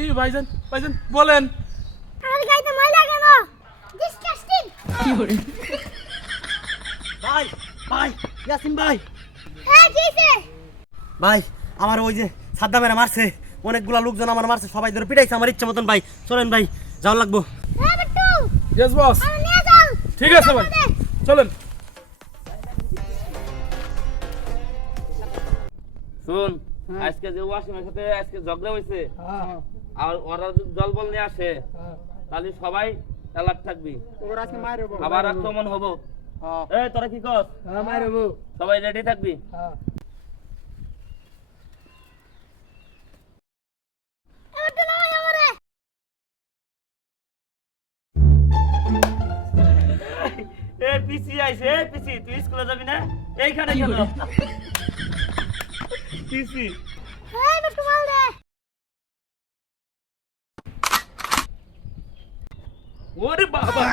এই ভাইজান ভাইজান বলেন। আর গাইতে ময়লা কেন? ডিসকাস্টিং। কি করে? ভাই ভাই ইয়াসিন ভাই হ্যাঁ কিছে? ভাই আমার ওই যে সাদ্দামেরা মারছে, অনেকগুলা লোকজন আমার মারছে, সবাই ধরে পিটাইছে আমার ইচ্ছা মতন। ভাই চলেন ভাই, যাওয়া লাগবো। হ্যাঁ বিট্টু, ইয়েস বস। আমি নিয়ে যাও। ঠিক আছে ভাই, চলেন। শুন, আজকে যে ওয়াসিমের সাথে আজকে ঝগড়া হয়েছে, আর ওরা যদি দলবল নিয়ে আসে তাহলে সবাই অ্যালার্ট থাকবি, আবার আক্রমণ হবো। এই তোরা কি কস? সবাই রেডি থাকবি। বিট্টু নামাই আমারে। এ পিসি আইছে, এ পিসি তুই স্কুলে যাবি না? এইখানে কেন? পিসি হ্যাঁ বিট্টু মাল দে। ওরে বাবা